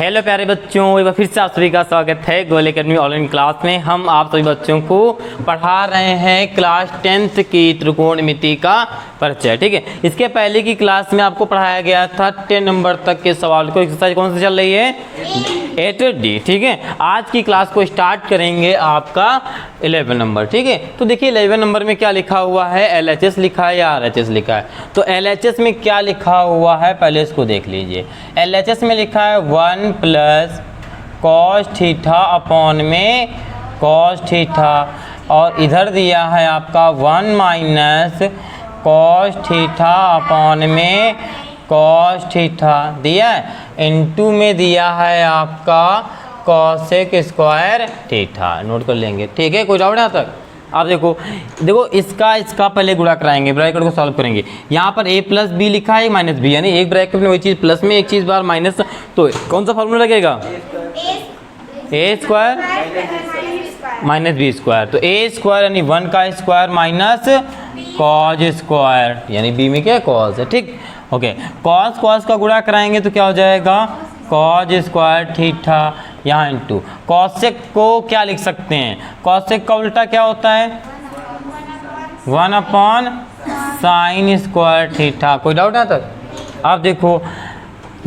Hello प्यारे बच्चों, एक बार फिर से आप सभी का स्वागत है गोल एकेडमी ऑनलाइन क्लास में। हम आप सभी बच्चों को पढ़ा रहे हैं क्लास 10th की त्रिकोणमिति का परिचय। ठीक है, इसके पहले की क्लास में आपको पढ़ाया गया था 10 नंबर तक के सवाल को। एक्सरसाइज कौन सी चल रही है? A to D। ठीक है, आज की क्लास को स्टार्ट करेंगे आपका 11 नंबर। ठीक है, तो देखिए 11 नंबर में क्या लिखा हुआ है, LHS लिखा है या RHS लिखा है। तो LHS में क्या लिखा हुआ है पहले इसको देख लीजिए। LHS में लिखा है 1 प्लस कॉस थीटा अपॉन में कॉस थीटा, और इधर दिया है आपका 1 माइनस कॉस थीटा अपॉन में कॉस थीटा दिया है, इनटू में दिया है आपका कॉसेक स्क्वायर थीटा। नोट कर लेंगे, ठीक है, कोई डाउट यहाँ तक? आप देखो इसका पहले गुणा कराएंगे, ब्रैकेट को सॉल्व करेंगे। यहाँ पर a प्लस बी लिखा है माइनस बी, यानी एक ब्रैकेट में वही चीज़ प्लस में एक चीज़ बार माइनस, तो कौन सा फॉर्मूला लगेगा? ए स्क्वायर माइनस बी स्क्वायर। तो ए स्क्वायर यानी 1 का स्क्वायर माइनस कॉज स्क्वायर, यानी बी में क्या कॉज है। ठीक, ओके, कॉस का गुणा कराएंगे तो क्या हो जाएगा? कॉज स्क्वायर थीटा, यहाँ इनटू कॉसेक को क्या लिख सकते हैं? कॉसेक का उल्टा क्या होता है? 1 अपॉन साइन स्क्वायर थीटा। कोई डाउट यहाँ तक? आप देखो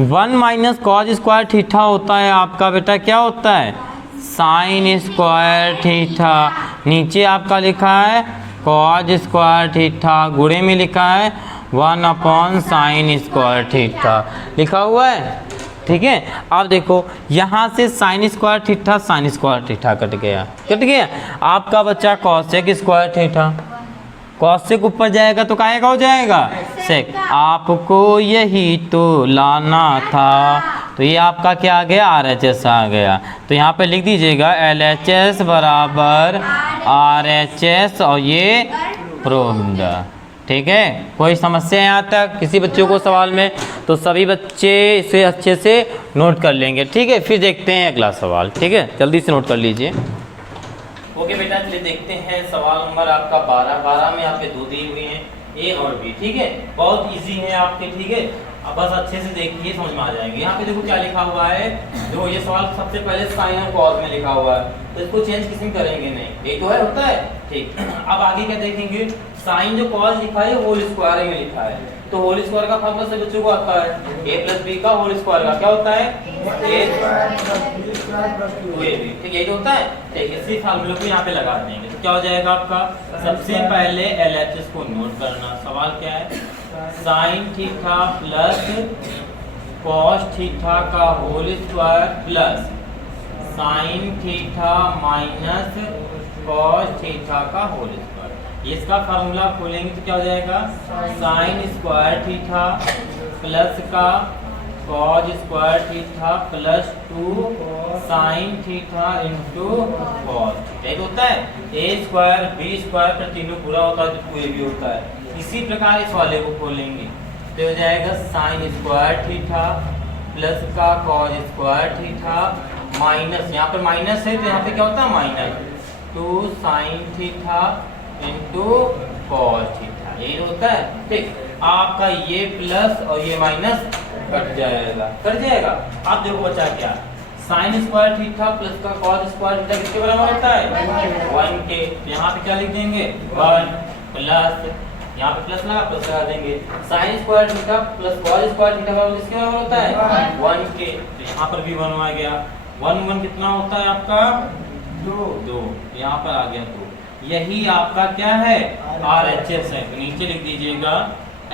1 माइनस कॉज स्क्वायर थीटा होता है आपका बेटा क्या होता है? Sign square theta. नीचे आपका लिखा है कॉज स्क्वायर थीटा, गुणे में लिखा है 1 अपॉन साइन स्क्वायर थीटा लिखा हुआ है। ठीक है, आप देखो यहाँ से साइन स्क्वायर थीटा कट गया। आपका बच्चा कॉसेक स्क्वायर थीटा, कॉसेक ऊपर जाएगा तो काहे का हो जाएगा? सेक। आपको यही तो लाना था, तो ये आपका क्या आ गया? RHS आ गया। तो यहाँ पे लिख दीजिएगा LHS बराबर RHS, और ये प्रूव्ड। ठीक है, कोई समस्या यहाँ तक किसी बच्चों को सवाल में? तो सभी बच्चे इसे अच्छे से नोट कर लेंगे। ठीक है, फिर देखते हैं अगला सवाल। ठीक है, जल्दी से नोट कर लीजिए। ओके बेटा, चलिए देखते हैं सवाल नंबर आपका 12 में यहाँ पे दो दी हुई हैं, A और B। ठीक है, बहुत इजी है आपके। ठीक है, अब बस अच्छे से देखिए, समझ में आ जाएंगे। यहाँ पे देखो क्या लिखा हुआ है। देखो ये सवाल सबसे पहले साइन और कॉस में लिखा हुआ है, तो इसको चेंज किसी में करेंगे नहीं, ये तो है होता है। ठीक, अब आगे क्या देखेंगे? साइन जो कॉस लिखा है होल स्क्वायर में लिखा है, तो होल स्क्वायर का फॉर्मूला से बच्चों को आता है a प्लस बी का होल स्क्वायर का क्या होता है? a ठीक, यही तो होता है। ठीक, इसी फॉर्मूले को यहाँ पे लगा देंगे तो क्या हो जाएगा आपका? सबसे पहले LHS को नोट करना। सवाल क्या है? Sine theta plus cos theta का whole square plus sine theta minus cos theta का होल स्क्वायर। इसका फार्मूला खोलेंगे तो क्या हो जाएगा? साइन स्क्वायर थीटा प्लस का cos square theta plus 2 sine theta into cos theta. एक होता है a स्क्वायर बी स्क्वायर पर तीनों पूरा होता है तो 2ab होता है। इसी प्रकार इस वाले को खोलेंगे तो हो जाएगा साइन स्क्वायर थीटा प्लस का कॉज स्क्वायर थीटा माइनस, यहाँ पर माइनस है तो यहाँ पे क्या होता है? Minus 2 sine theta into cos theta, यही होता है। ठीक, आपका ये प्लस और ये माइनस कट जाएगा। आप देखो बचा क्या? साइन स्क्वायर थीटा प्लस का कॉस स्क्वायर थीटा किसके बराबर होता है? 1 के। यहाँ पे क्या लिख देंगे? 1 प्लस, यहाँ पे प्लस लगा देंगे, sign square theta plus cos square theta बराबर किसके बराबर होता है? 1 के। तो यहाँ पर भी 1 आ गया। 1 कितना होता है आपका? 2। यहाँ पर आ गया 2। यही आपका क्या है? RHS है। तो नीचे लिख दीजिएगा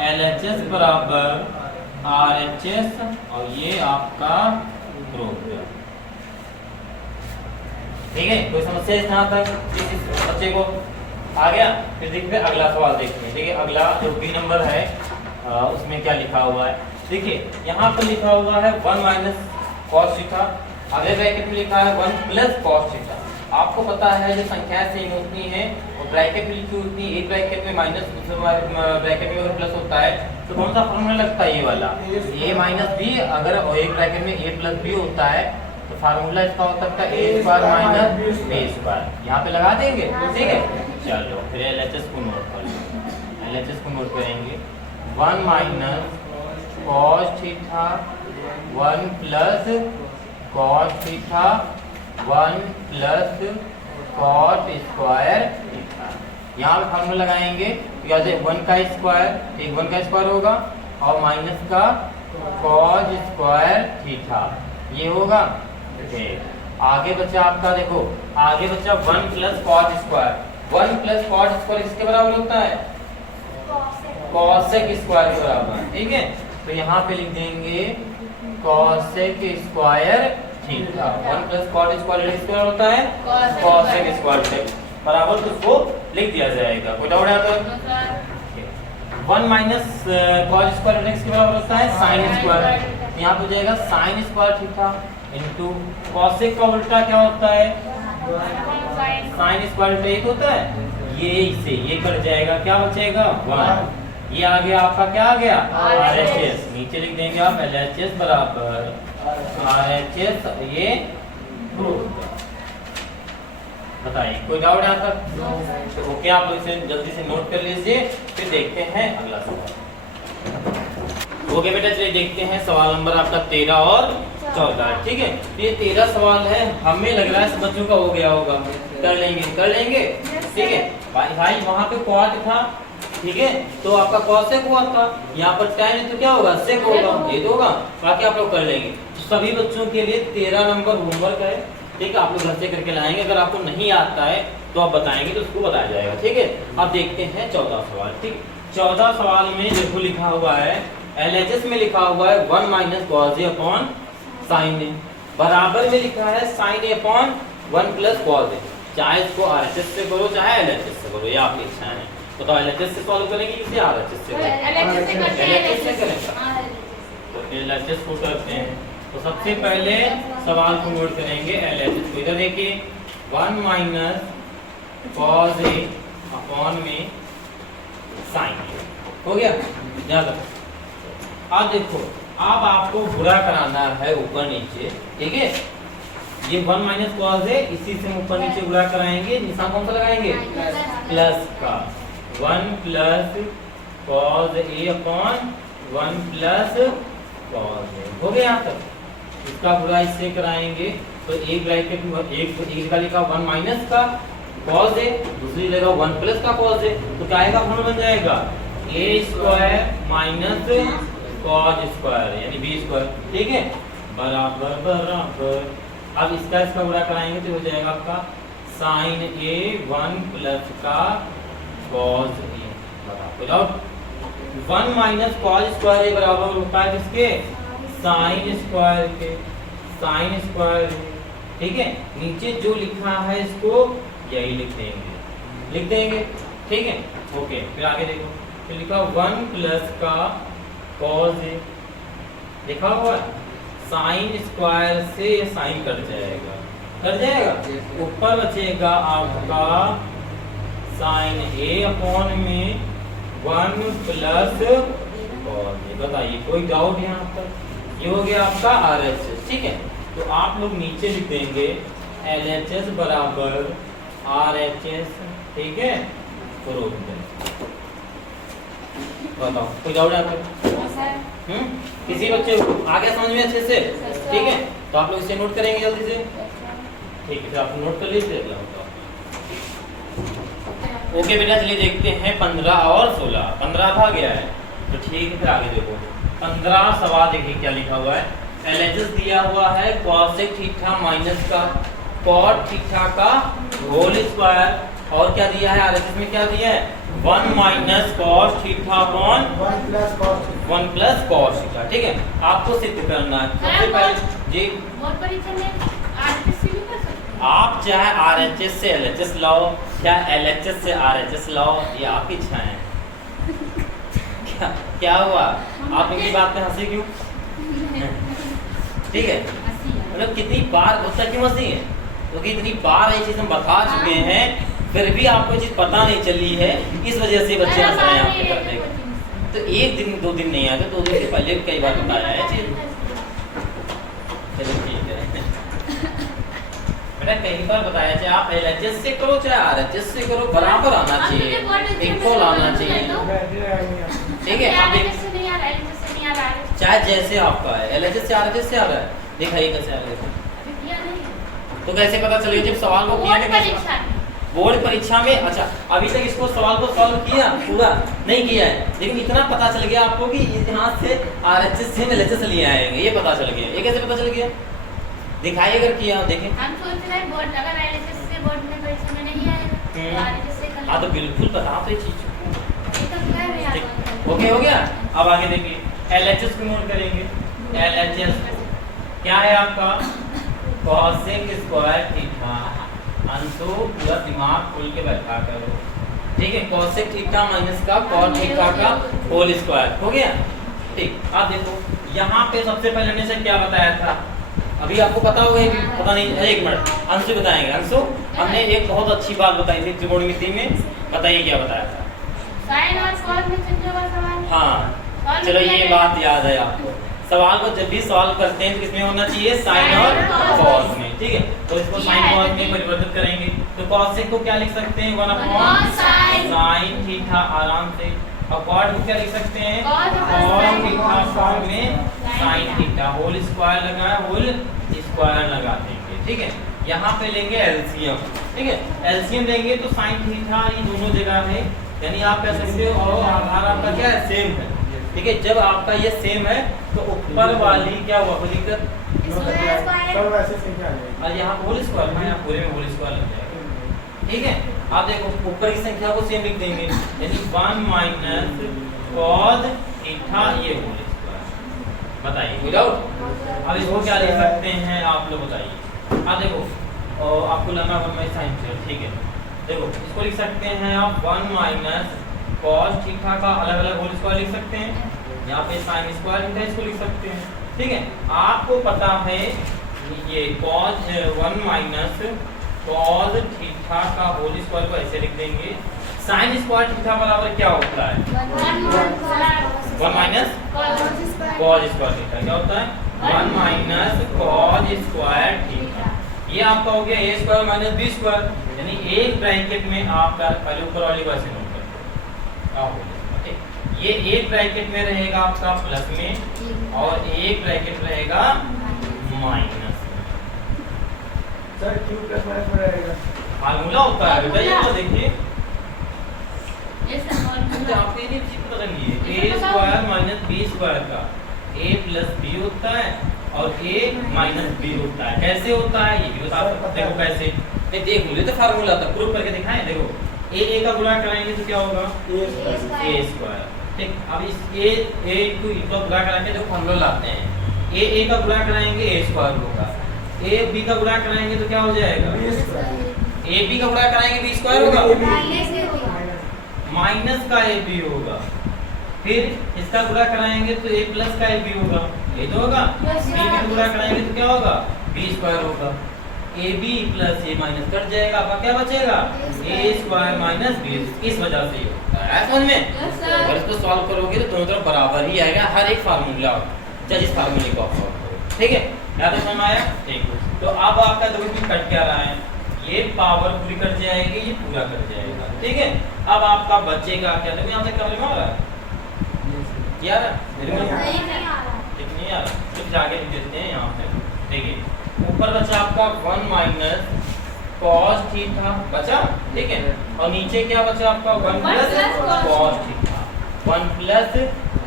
LHS बराबर RHS, और ये आपका प्रूफ है। ठीक है, कोई समस्या इस यहाँ तक बच्चे को आ गया? फिर देखिए अगला सवाल देखिए। देखिए अगला जो B नंबर है उसमें क्या लिखा हुआ है। देखिए यहाँ पर लिखा हुआ है 1 माइनस कॉस थीटा, अगले ब्रैकेट में लिखा है 1 प्लस कॉस थीटा। आपको पता है जो संख्या सेम होती है और ब्रैकेट में लिखी होती है, एक ब्रैकेट में माइनस दूसरे ब्रैकेट में अगर प्लस होता है तो कौन सा फॉर्मूला लगता है? ये वाला a माइनस बी। अगर एक ब्रैकेट में a प्लस बी होता है तो फार्मूला इसका हो सकता है a square minus b square. यहाँ पे लगा देंगे। ठीक है, चलो फिर LHS को नोट कर लेंगे। LHS को नोट करेंगे 1 minus cos theta 1 plus cot theta 1 plus cot square theta. यहाँ पे फार्मूला लगाएंगे तो क्या 1 का स्क्वायर, एक 1 का स्क्वायर होगा और माइनस का कॉट स्क्वायर थीटा ये होगा। आगे बचा आपका, देखो आगे बचा 1 plus cot square. 1 plus cot square किसके बराबर होता है? कॉसेक स्क्वायर के बराबर, ठीक है। तो यहाँ पे लिख देंगे cosec square theta. 1 plus cot square किसके बराबर होता है? कॉसेक स्क्वायर के बराबर, तो उसको लिख दिया जाएगा। कोई डाउट है तो 1 माइनस कॉट स्क्वायर किसके बराबर होता है? Sine square. यहाँ पे हो जाएगा sine square theta into cosec का उल्टा क्या होता है? साइन स्क्वायर थीटा होता है। ये इसे ये कट जाएगा, क्या बचेगा? 1। ये आ गया आपका, क्या आ गया? RHS। नीचे लिख देंगे आप LHS बराबर RHS। ये प्रूफ। बताइए कोई डाउट है यहाँ तक? तो ओके, आप लोग इसे जल्दी से नोट कर लीजिए, फिर देखते हैं अगला सवाल। ओके बेटा, चलिए देखते हैं सवाल नंबर आपका 13 और 14, ठीक है। ये 13 सवाल है, हमें लग रहा है सब बच्चों का हो गया होगा। कर लेंगे, ठीक है भाई। वहाँ पे क्वाड था, ठीक है, तो आपका कॉसेक हुआ था। यहाँ पर tan तो क्या होगा? सेक होगा, ये तो होगा। बाकी आप लोग कर लेंगे। तो सभी बच्चों के लिए 13 नंबर होमवर्क है, ठीक है। आप लोग घर से करके लाएंगे। अगर आपको नहीं आता है तो आप बताएंगे तो उसको बताया जाएगा, ठीक है। अब देखते हैं 14 सवाल, ठीक। 14 सवाल में देखो लिखा हुआ है, LHS में लिखा हुआ है 1 minus cos A upon sine ए, बराबर में लिखा है sign A upon 1 plus cos A. चाहे इसको RHS से करो चाहे LHS से करो, ये आपकी इच्छा है। तो LHS से सॉल्व करेंगे किसी RHS से? LHS से करेंगे। तो LHS को करते हैं। तो सबसे पहले सवाल को नोट करेंगे LHS को। इधर देखिए 1 माइनस कॉस ए अपॉन में साइन ए हो गया। ज्यादा अब देखो, अब आपको गुणा कराना है ऊपर नीचे, ठीक है। ये 1 माइनस कॉस है, इसी से ऊपर नीचे गुणा कराएंगे। निशान कौन सा लगाएंगे? प्लस का। 1 plus cos A upon 1 plus cos A हो गया। यहाँ तक इसका गुणा इससे कराएंगे तो एक ब्रैकेट में एक का लिखा 1 माइनस का कॉस ए, दूसरी जगह 1 प्लस का कॉस ए, तो क्या आएगा? फॉर्मूला बन जाएगा a square minus cos square यानी b स्क्वायर, ठीक है, बराबर। अब इसका गुणा कराएंगे तो हो जाएगा आपका साइन ए 1 प्लस का कॉस ए बराबर 1 माइनस कॉस स्क्वायर ए बराबर होता है किसके? साइन स्क्वायर के। साइन स्क्वायर, ठीक है। नीचे जो लिखा है इसको यही लिख देंगे, ठीक है। ओके, फिर आगे देखो, फिर लिखा 1 प्लस का कॉस ए, लिखा हुआ है साइन स्क्वायर से साइन कट जाएगा, ऊपर बचेगा आपका साइन ए अपॉन में 1 प्लस कॉस ए। बताइए कोई डाउट यहाँ पर? ये हो गया आपका RHS, ठीक है। तो आप लोग नीचे लिख देंगे LHS बराबर RHS, ठीक है। प्रूफ बताओ कोई डाउट है आपको? किसी बच्चे को आ गया समझ में अच्छे से? ठीक है, तो आप लोग इसे नोट करेंगे जल्दी से, ठीक है। आप नोट कर लीजिए। ओके बेटा, चलिए देखते हैं 15 और 16। 15 था गया है तो ठीक है। फिर आगे देखो 15 सवाल देखिए क्या लिखा हुआ है। LHS दिया हुआ है कॉसेक थीटा माइनस का कॉट थीटा का होल स्क्वायर, और क्या दिया है RHS में? क्या दिया है? 1 minus cos theta upon 1 plus cos theta, ठीक है। आपको सिद्ध करना है सबसे पहले जी। आप चाहे RHS से LHS लाओ, चाहे LHS से RHS लाओ, ये आपकी इच्छा है। क्या हुआ? आप इनकी बात पे हंसी क्यों? ठीक है, मतलब कितनी बार गुस्सा क्यों हंसी है? क्योंकि इतनी बार ये चीज हम बता चुके हैं, फिर भी आपको चीज पता नहीं चली है, इस वजह से बच्चे हंस रहे हैं आपके करने का। तो एक दिन 2 दिन नहीं आया, तो 2 दिन से पहले भी कई बार बताया है चीज। चलो ठीक है बेटा, कई बार बताया चाहे आप LHS से करो चाहे RHS से करो, बराबर आना चाहिए, इक्वल आना चाहिए, ठीक है। आप चाहे जैसे आपका है LHS से RHS से आ रहा है, दिखाइए कैसे आ रहा है। तो कैसे पता चलेगा जब सवाल को किया नहीं? बोर्ड परीक्षा में। अच्छा, अभी तक इसको सवाल को सॉल्व किया पूरा नहीं किया है, लेकिन इतना पता चल गया आपको कि यहाँ से RHS से LHS लिए आएंगे, ये पता चल गया। ये कैसे पता चल गया? दिखाइए अगर किया, देखें। हम सोच रहे हैं बोर्ड अगर LHS से बोर्ड में परीक्षा में नहीं आएगा तो RHS से कर। हाँ तो बिल्कुल पता तो ये चीज। तो ओके हो गया। अब आगे देखिए, LHS को नोट करेंगे। LHS क्या है आपका? cosec square theta. अंशु पूरा दिमाग खोल के बैठा करो, ठीक है। cosec थीटा माइनस का cot थीटा का होल स्क्वायर हो गया, ठीक। अब देखो यहाँ पे सबसे पहले हमने से क्या बताया था, अभी आपको पता होगा कि पता नहीं, एक मिनट अंशु बताएंगे। अंशु, हमने एक बहुत अच्छी बात बताई थी त्रिकोणमिति में, बताइए क्या बताया था? साइन और कॉस में चिन्ह का सवाल। हाँ चलो, ये बात याद है आपको। सवाल को जब भी सॉल्व करते हैं तो किसमें होना चाहिए? साइन और कॉस में, ठीक है। तो इसको साइन कॉस में परिवर्तित करेंगे तो cosec को क्या लिख सकते हैं? 1 साइन थीटा आराम से। और कॉट को क्या लिख सकते हैं? cos थीटा फॉर्म में साइन थीटा होल स्क्वायर लगाया, होल स्क्वायर लगा देंगे, ठीक है। यहाँ पे लेंगे एलसीएम, ठीक है। एलसीएम लेंगे तो साइन थीटा ये दोनों जगह है, यानी आप कह सकते हो और आधार आपका क्या है? सेम है, ठीक है। जब आपका ये सेम है तो ऊपर वाली क्या हुआ दिक्कत? और यहाँ होल स्क्वायर में, यहाँ पूरे में होल स्क्वायर लग जाएगा, ठीक है। आप देखो ऊपर की संख्या को सेम लिख देंगे, यानी 1 माइनस cos थीटा ये होल स्क्वायर। बताइए कोई डाउट? अब इसको क्या लिख सकते हैं आप लोग बताइए। आप देखो आपको लगा 1 माइनस साइन थीटा, ठीक है। देखो इसको लिख सकते हैं आप 1 माइनस cos थीटा का अलग अलग होल स्क्वायर लिख सकते हैं, यहाँ पे साइन स्क्वायर थीटा इसको लिख सकते हैं, ठीक है। आपको पता है ये cos 1 माइनस cos थीटा का होल स्क्वायर को ऐसे लिख देंगे। साइन स्क्वायर थीटा बराबर क्या होता है? 1 माइनस cos स्क्वायर थीटा क्या होता है? 1 माइनस cos स्क्वायर थीटा। ये आपका हो गया a square minus b square, यानी एक ब्रैकेट में आपका पहले ऊपर वाली को ऐसे नोट कर, ये एक ब्रैकेट में रहेगा आपका प्लस में और एक ब्रैकेट रहेगा माइनस में। सर q प्लस माइनस में रहेगा, फार्मूला होता है बेटा, ये तो देखिए ये सवाल आपके लिए चीज पता नहीं है। a square minus b square का a प्लस b होता है और a माइनस b होता है। कैसे होता है ये भी बता सकते, देखो कैसे नहीं देख लो, तो फार्मूला था प्रूफ करके दिखाएं। देखो a का गुणा कराएंगे तो क्या होगा? a स्क्वायर, ठीक। अब इस a को इनका गुणा कराएंगे तो फार्मूला लाते हैं, a का गुणा कराएंगे a स्क्वायर होगा, a b का गुणा कराएंगे तो क्या हो जाएगा? a b का गुणा कराएंगे b स्क्वायर होगा, माइनस का a b होगा, फिर इसका गुणा कराएंगे तो a प्लस का a b होगा, ये तो होगा। b का गुणा कराएंगे तो क्या होगा? b स्क्वायर होगा, a b plus a minus कट जाएगा, आपका क्या बचेगा? A square minus b. इस वजह से ये होता है, समझ में? अगर इसको सॉल्व करोगे तो दोनों तरफ बराबर ही आएगा, हर एक फार्मूला चाहे जिस फार्मूले को आप सॉल्व करो, ठीक है। याद है, समझ आया? ठीक। तो अब आपका देखो कि कट क्या रहा है, ये पावर पूरी कट जाएगी, ये पूरा कट जाएगा, ठीक है। अब आपका बचेगा क्या? देखो यहाँ से कर लेना हो रहा है यार, नहीं आ रहा, कुछ आगे लिख देते हैं यहाँ पे। देखिए ऊपर बचा आपका 1 माइनस cos थीटा बचा, ठीक है। और नीचे क्या बचा आपका? 1 plus cos theta, 1 plus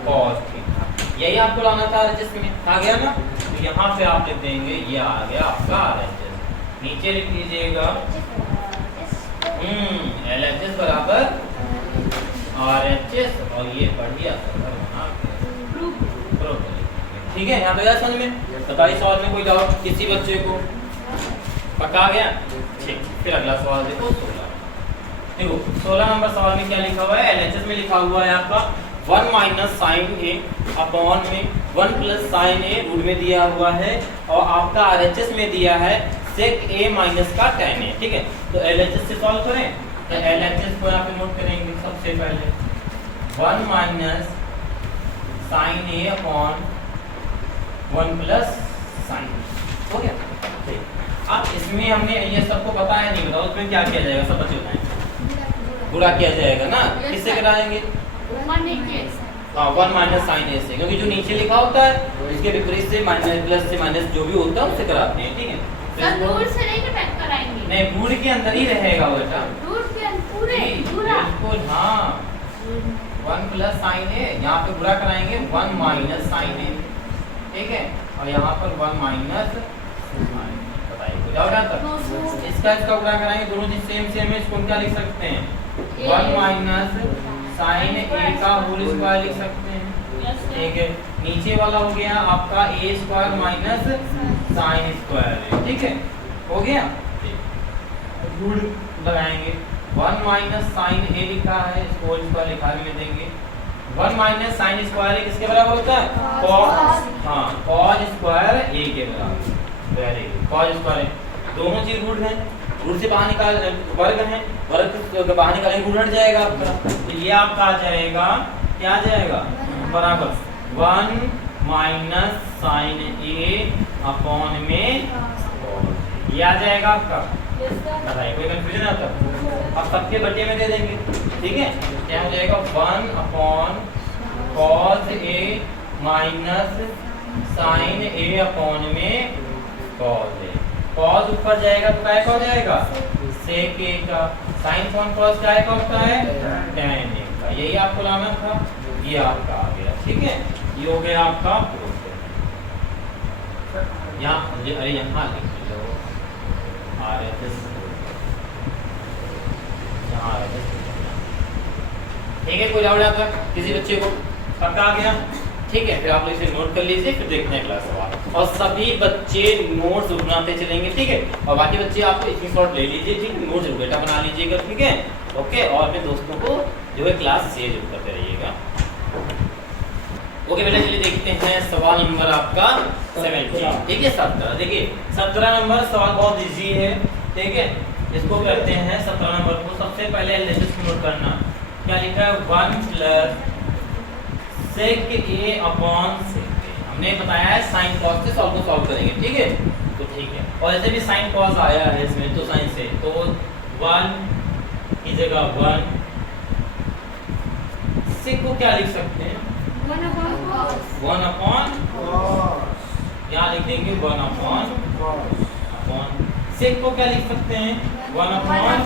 cos theta. यही आपको लाना था RHS में, आ गया ना? तो यहाँ पे आप लिख देंगे, ये आ गया आपका RHS। नीचे लिख लीजिएगा LHS बराबर RHS, और ये बढ़िया ठीक है। यहाँ पे यार समझ में? बताइए सवाल में कोई डाउट किसी बच्चे को? पक्का गया? ठीक। फिर अगला सवाल देखो 16। देखो 16 नंबर सवाल में क्या लिखा हुआ है? LHS में लिखा हुआ है आपका 1 माइनस साइन ए अपॉन में 1 प्लस साइन ए रूट में दिया हुआ है, और आपका RHS में दिया है सेक ए माइनस का tan ए, ठीक है। तो LHS से सॉल्व करें तो LHS को यहाँ पे नोट करेंगे सबसे पहले 1 माइनस साइन ए अपॉन 1 प्लस साइन, हो गया। ठीक। अब इसमें हमने ये सबको पता है नहीं बताओ, उसमें क्या किया जाएगा? सब बच्चे बताएं। गुणा किया जाएगा ना, किससे कराएंगे? हाँ 1 माइनस साइन ए से, क्योंकि जो नीचे लिखा होता है इसके विपरीत से माइनस प्लस से माइनस जो भी होता है उससे कराते हैं, ठीक है। दूर से नहीं कनेक्ट कराएंगे। नहीं, बूढ़ के अंदर ही रहेगा वो बेटा। दूर के पूरे पूरा। बिल्कुल हाँ। 1 प्लस साइन है, यहाँ पे पूरा कराएंगे 1 माइनस साइन है, ठीक है, और यहाँ पर 1 माइनस बताइए कुछ और आता है? इसका पूरा कराएंगे, दोनों चीज सेम सेम है, इसको क्या लिख सकते हैं? 1 माइनस साइन ए का होल स्क्वायर लिख सकते हैं, ठीक है। नीचे वाला हो गया आपका ए स्क्वायर माइनस साइन स्क्वायर, ठीक है, हो गया। रूट लगाएंगे, 1 माइनस साइन ए लिखा है, इसको होल स्क्वायर लिखा में देंगे। 1 माइनस साइन स्क्वायर किसके बराबर होता है? कॉस, हाँ, कॉस स्क्वायर ए के बराबर। वेरी गुड, कॉस स्क्वायर, दोनों चीज रूट है, रूट से बाहर निकाल, वर्ग है, वर्ग बाहर निकालेंगे रूट हट जाएगा आपका, तो ये आपका आ जाएगा, क्या आ जाएगा? बराबर 1 माइनस साइन ए अपॉन में ये आ जाएगा आपका। बताइए कोई कंफ्यूजन आता? अब सबके बटे में दे देंगे, ठीक है, क्या हो जाएगा? 1 upon cos A minus sine A upon में कॉस ए। कॉस ऊपर जाएगा तो काय का हो जाएगा? सेक ए का। साइन अपॉन कॉस काय का होता है? tan ए का। यही आपको लाना था, ये आपका आ गया, ठीक है, ये हो गया आपका यहाँ। अरे यहाँ लिख लो RHS, यहाँ RHS, ठीक है। कोई डाउट आता है किसी बच्चे को? पक्का आ गया, ठीक है। फिर आप लोग इसे नोट कर लीजिए, फिर देखते हैं क्लास सवाल, और सभी बच्चे नोट्स बनाते चलेंगे, ठीक है। और बाकी बच्चे आप स्क्रीनशॉट ले लीजिए, ठीक है, नोट्स बेटा बना लीजिएगा, ठीक है, ओके। और अपने दोस्तों को जो है क्लास शेयर करते रहिएगा, ओके बेटा। चलिए देखते हैं सवाल नंबर आपका 17, ठीक है, 17। देखिए 17 नंबर सवाल बहुत इजी है, ठीक है। इसको करते हैं 17 नंबर को। सबसे पहले एलएचएस को नोट करना, क्या लिखा है? 1 प्लस सेक ए अपॉन सेक ए। हमने बताया है साइन कॉस से सॉल्व करेंगे, ठीक है, तो ठीक है। और ऐसे भी साइन कॉस आया है इसमें, तो साइन से तो 1 की जगह 1, सेक को क्या लिख सकते हैं? 1 अपॉन कॉस। 1 अपॉन क्या लिख देंगे? 1 अपॉन सेक को क्या लिख सकते हैं? 1 अपॉन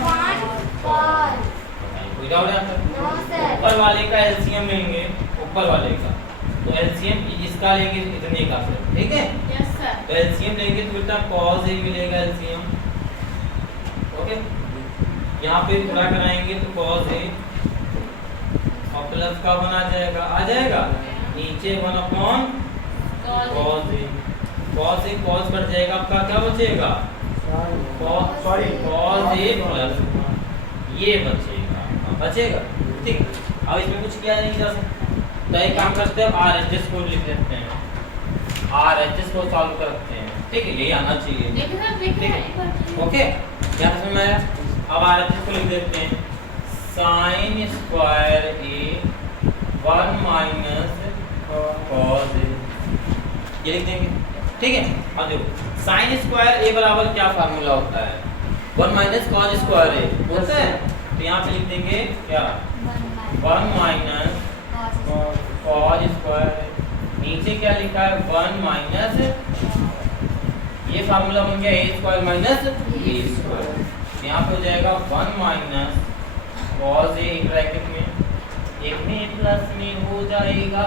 कॉस। कोई डाउट है? No sir. ऊपर वाले का एलसीएम लेंगे, ऊपर वाले का, तो एलसीएम इसका लेंगे इतने का सिर्फ, ठीक है। Yes sir. तो एलसीएम लेंगे तो बेटा cos a मिलेगा एलसीएम, ओके। यहाँ पे पूरा कराएंगे तो cos a और प्लस का 1 आ जाएगा, नीचे 1 upon cos a। cos a cos cut जाएगा, आपका क्या बचेगा? cos a प्लस ये बचेगा, ठीक। अब इसमें कुछ किया नहीं जा सकता, तो एक काम करते हैं, RHS को लिख लेते हैं, RHS को सॉल्व करते हैं, ठीक है, यही आना चाहिए, ओके। क्या समझ में आया? अब RHS को लिख देते हैं, sine square A 1 minus cos A, ये लिख देंगे, ठीक है। अब देखो साइन स्क्वायर ए बराबर क्या फार्मूला होता है? 1 माइनस कॉस स्क्वायर ए होता है, तो यहाँ पे लिख देंगे क्या? 1 माइनस कॉस स्क्वायर, नीचे क्या लिखा है? 1 माइनस, ये फार्मूला बन गया a square minus b square. यहाँ पे हो जाएगा 1 माइनस कॉस a ब्रैकेट में, एक में प्लस में हो जाएगा,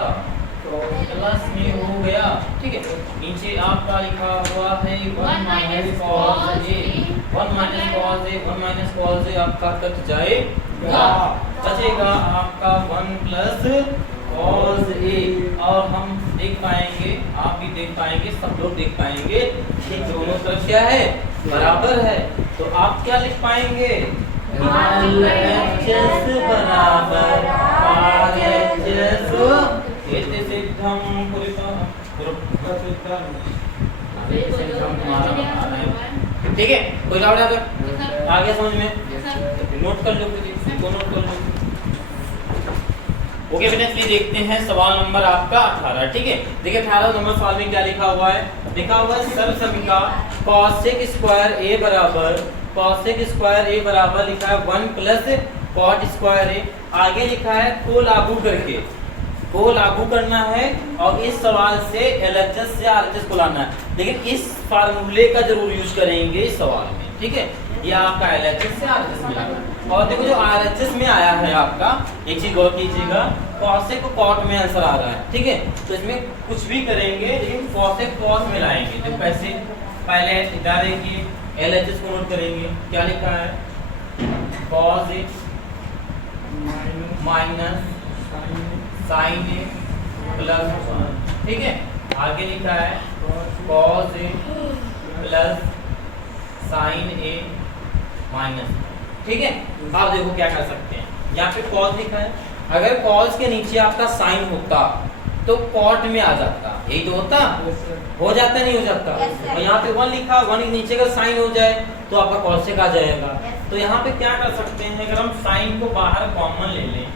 तो प्लस में हो गया, ठीक है। नीचे आपका लिखा हुआ है 1 minus cos a, 1 minus cos a, 1 minus cos a आपका कट जाएगा, बचेगा आपका 1 प्लस कॉस a। और हम देख पाएंगे, आप भी देख पाएंगे, सब लोग देख पाएंगे कि दोनों तरफ क्या है? बराबर है, तो आप क्या लिख पाएंगे? RHS बराबर RHS इति सिद्धम ठीक है। कोई डाउट है तो आगे समझ में नोट कर लो, नोट कर लो। ओके बेटा, इसलिए देखते हैं सवाल नंबर आपका 18, ठीक है। देखिए 18 नंबर सवाल में क्या लिखा हुआ है? लिखा हुआ है सर्वसमीका cosec स्क्वायर a बराबर cosec स्क्वायर a बराबर लिखा है 1 प्लस cot स्क्वायर a। आगे लिखा है को लागू करके, को लागू करना है और इस सवाल से LHS से RHS को लाना है, लेकिन इस फार्मूले का जरूर यूज करेंगे इस सवाल में, ठीक है। ये आपका LHS से RHS मिला और देखो जो RHS में आया है आपका, एक चीज गौर कीजिएगा, कॉसेक को कॉट में आंसर आ रहा है, ठीक है। तो इसमें कुछ भी करेंगे लेकिन कॉसेक कॉस में लाएंगे। तो कैसे, पहले इधर देखिए LHS को नोट करेंगे, क्या लिखा है, cos A minus sine A plus, ठीक है। आगे लिखा है cos A plus sine A minus, ठीक है। आप देखो क्या कर सकते हैं, यहाँ पे cos लिखा है, अगर cos के नीचे आपका साइन होता तो cot में आ जाता, यही तो होता, हो जाता नहीं हो जाता। और यहाँ पे 1 लिखा, 1 के नीचे अगर साइन हो जाए तो आपका cosec आ जाएगा। तो यहाँ पे क्या कर सकते हैं, अगर हम साइन को बाहर कॉमन ले लें,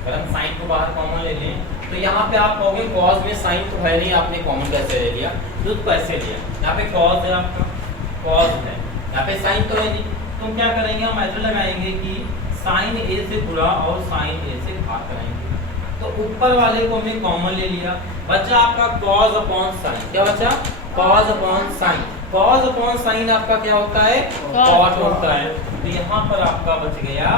अगर हम साइन को बाहर कॉमन ले लें तो यहाँ पे आप कहोगे cos में साइन तो है नहीं, आपने कॉमन कैसे ले लिया, तो कैसे लिया। यहाँ पे cos है आपका, cos है, यहाँ पे साइन तो है नहीं, तो क्या करेंगे, हम ऐसे लगाएंगे कि साइन ए से गुणा और साइन ए से भाग कराएंगे। तो ऊपर वाले को हमने कॉमन ले लिया, बचा आपका cos अपॉन साइन, क्या बचा, cos upon sine. cos upon sine आपका क्या होता है, cot होता है। तो यहाँ पर आपका बच गया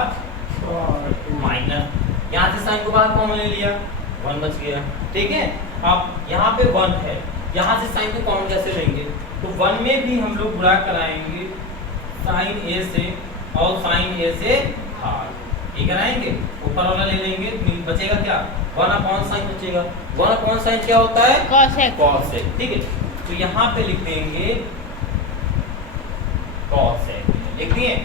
माइनस, यहाँ से साइन को बाहर कॉमन ले लिया, 1 बच गया, ठीक है। अब यहाँ पे 1 है, यहाँ से साइन को कॉमन कैसे लेंगे, तो 1 में भी हम लोग गुणा कराएंगे साइन ए से और साइन ए से भाग, ये कराएंगे, ऊपर वाला ले लेंगे, बचेगा क्या, 1 अपॉन साइन बचेगा। 1 अपॉन साइन क्या होता है, cosec, ठीक है। तो यहाँ पे लिख देंगे cosec, लिख दिए।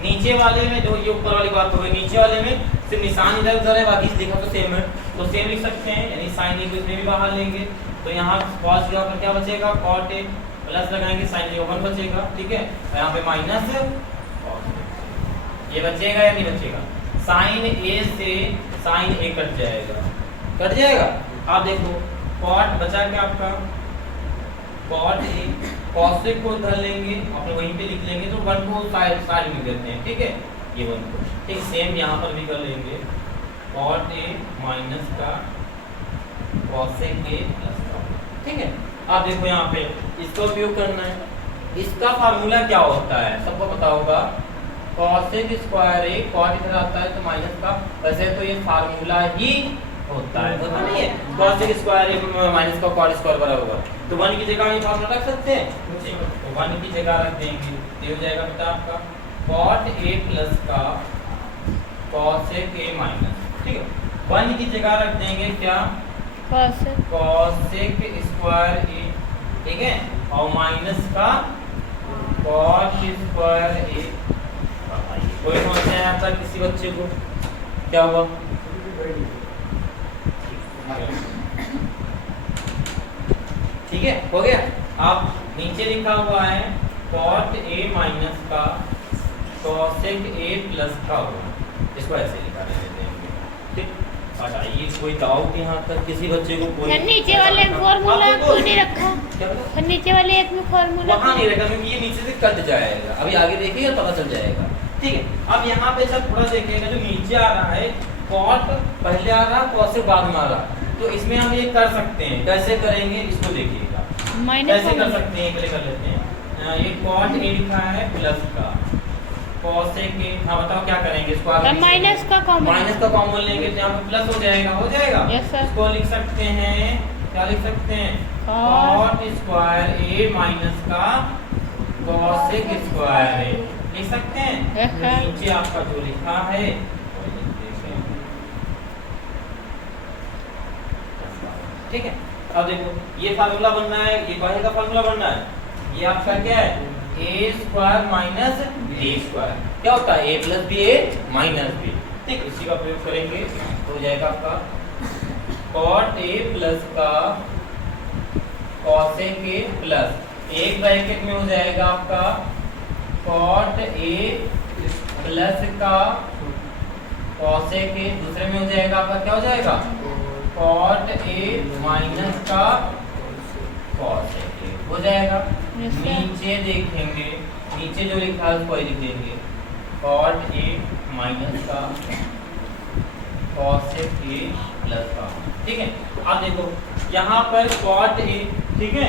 नीचे वाले में जो ये ऊपर वाली बात हो गई, नीचे वाले में सिर्फ निशान इधर उधर है, बाकी लिखा तो सेम है, तो सेम लिख सकते हैं, यानी साइन ए को इसमें भी बाहर लेंगे। तो यहाँ cos यहाँ पर क्या बचेगा, cot a प्लस लगाएंगे साइन ए 1 बचेगा, ठीक है। यहाँ पे माइनस ये बचेगा या नहीं बचेगा, साइन ए से साइन ए कट जाएगा, कट जाएगा। आप देखो cot बचा क्या आपका, cot a, cosec को उधर लेंगे, अपने वहीं पे लिख लेंगे, तो 1 को साइड में करते हैं, ठीक है, ये 1 को, ठीक। सेम यहाँ पर भी कर लेंगे, cot a माइनस का cosec a प्लस का, ठीक है। आप देखो यहाँ पे इसका उपयोग करना है, इसका फार्मूला क्या होता है, सबको पता होगा, cosec स्क्वायर a, cot इधर आता है तो माइनस का, वैसे तो ये फार्मूला ही होता है, पता नहीं है, cosec स्क्वायर a माइनस का cot स्क्वायर बराबर होगा। तो 1 की जगह हम फार्मूला रख सकते हैं, तो 1 की जगह रख देंगे, ये हो जाएगा बेटा आपका cot a प्लस का cosec a माइनस, ठीक है। 1 की जगह रख देंगे क्या, cosec स्क्वायर a, ठीक है, और माइनस का cot स्क्वायर a। कोई समस्या है आता किसी बच्चे को, क्या हुआ, ठीक है, हो गया। आप नीचे लिखा हुआ है cot a माइनस का cosec a प्लस का होगा, इसको ऐसे लिखा देते हैं, ठीक। अच्छा, ये कोई डाउट यहाँ तक किसी बच्चे को, कोई नीचे वाले फॉर्मूला क्यों नहीं रखा, नीचे वाले एक में फॉर्मूला वहाँ नहीं रखा क्योंकि ये नीचे से कट जाएगा, अभी आगे देखिएगा पता चल जाएगा, ठीक है। अब यहाँ पे सब थोड़ा देखिएगा, जो नीचे आ रहा है cot पहले आ रहा, cosec बाद में आ रहा, तो इसमें हम ये कर सकते हैं, कैसे करेंगे इसको देखिएगा, कैसे कर सकते हैं, पहले कर लेते हैं। ये cot a लिखा है प्लस का cosec a, हाँ बताओ क्या करेंगे, इसको आगे माइनस का कॉमन लेंगे तो यहाँ पे प्लस हो जाएगा, हो जाएगा। इसको लिख सकते हैं, क्या लिख सकते हैं, cot स्क्वायर a माइनस का cosec स्क्वायर a, लिख सकते हैं। नीचे आपका जो लिखा है ठीक है। अब देखो ये फार्मूला बनना है, ये y का फार्मूला बनना है, ये आपका क्या है, a square minus b square, क्या होता है a plus b a minus b, ठीक। इसी का प्रयोग करेंगे तो हो जाएगा आपका cot a प्लस का cosec a प्लस एक ब्रैकेट में हो जाएगा आपका cot a प्लस का cosec a, दूसरे में हो जाएगा आपका क्या हो जाएगा cot a माइनस का cosec a हो जाएगा। नीचे देखेंगे, नीचे जो लिखा है उसको लिख देंगे cot a माइनस का cosec a प्लस का, ठीक है। अब देखो यहाँ पर cot a, ठीक है,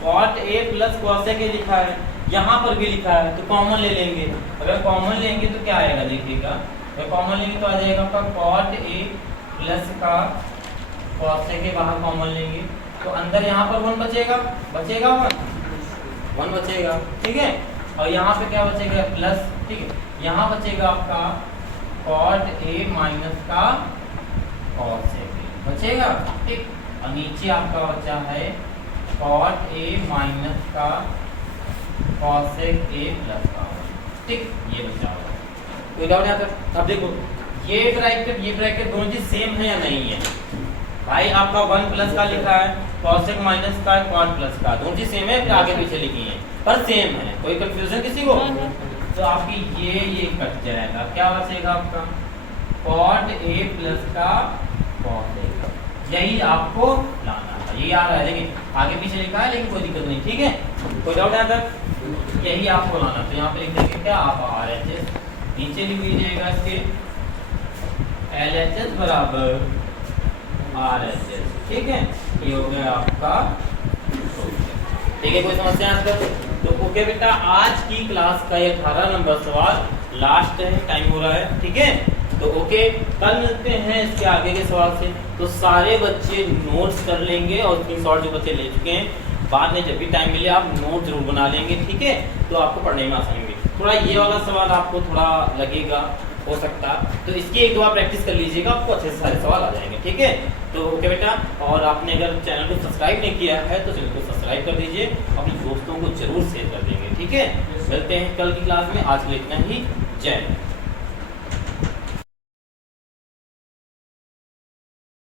cot a plus cosec a लिखा है, यहाँ पर भी लिखा है, तो कॉमन ले लेंगे। अगर कॉमन लेंगे तो क्या आएगा देखिएगा, अगर कॉमन लेंगे तो आ जाएगा आपका cot a प्लस का cosec a, बाहर कॉमन लेंगे तो अंदर यहाँ पर 1 बचेगा, 1 बचेगा, ठीक है। और यहाँ पे क्या बचेगा प्लस, ठीक है, यहाँ बचेगा आपका cot a माइनस का cosec a बचेगा, ठीक। और नीचे आपका बचा है cot a माइनस का cosec a प्लस का, ठीक, ये बचा हुआ। कोई डाउट यहाँ तक? अब देखो ये ब्रैकेट दोनों चीज सेम है या नहीं है? भाई आपका 1 प्लस का लिखा है, cosec माइनस का, cot प्लस का, दोनों चीज सेम है, आगे पीछे लिखी है पर सेम है, कोई कंफ्यूजन किसी को? तो आपकी ये कट जाएगा, क्या बचेगा आपका cot a प्लस का cos a, यही आपको लाना था, यही आ रहा है, लेकिन आगे पीछे लिखा है लेकिन कोई दिक्कत नहीं, ठीक है। कोई डाउट यहाँ तक? यही आपको लाना, तो यहाँ पे लिख देंगे क्या आप RHS, नीचे लिख लीजिएगा इसके LHS बराबर RHS, ठीक है। ये हो गया आपका, ठीक है। कोई समस्या आज तक? तो ओके बेटा, आज की क्लास का ये 18 नंबर सवाल लास्ट है, टाइम हो रहा है, ठीक है। तो ओके, कल मिलते हैं इसके आगे के सवाल से। तो सारे बच्चे नोट्स कर लेंगे और स्क्रीनशॉट जो बच्चे ले चुके हैं, बाद में जब भी टाइम मिले आप नोट जरूर बना लेंगे, ठीक है। तो आपको पढ़ने में आसानी होगी। थोड़ा ये वाला सवाल आपको थोड़ा लगेगा, हो सकता, तो इसकी एक दो बार प्रैक्टिस कर लीजिएगा, आपको अच्छे से सारे सवाल आ जाएंगे, ठीक है। तो ओके बेटा, और आपने अगर चैनल को सब्सक्राइब नहीं किया है तो चैनल को सब्सक्राइब कर दीजिए, अपने दोस्तों को जरूर शेयर कर देंगे, ठीक है। मिलते हैं कल की क्लास में, आज के लिए इतना ही, जय हिंद।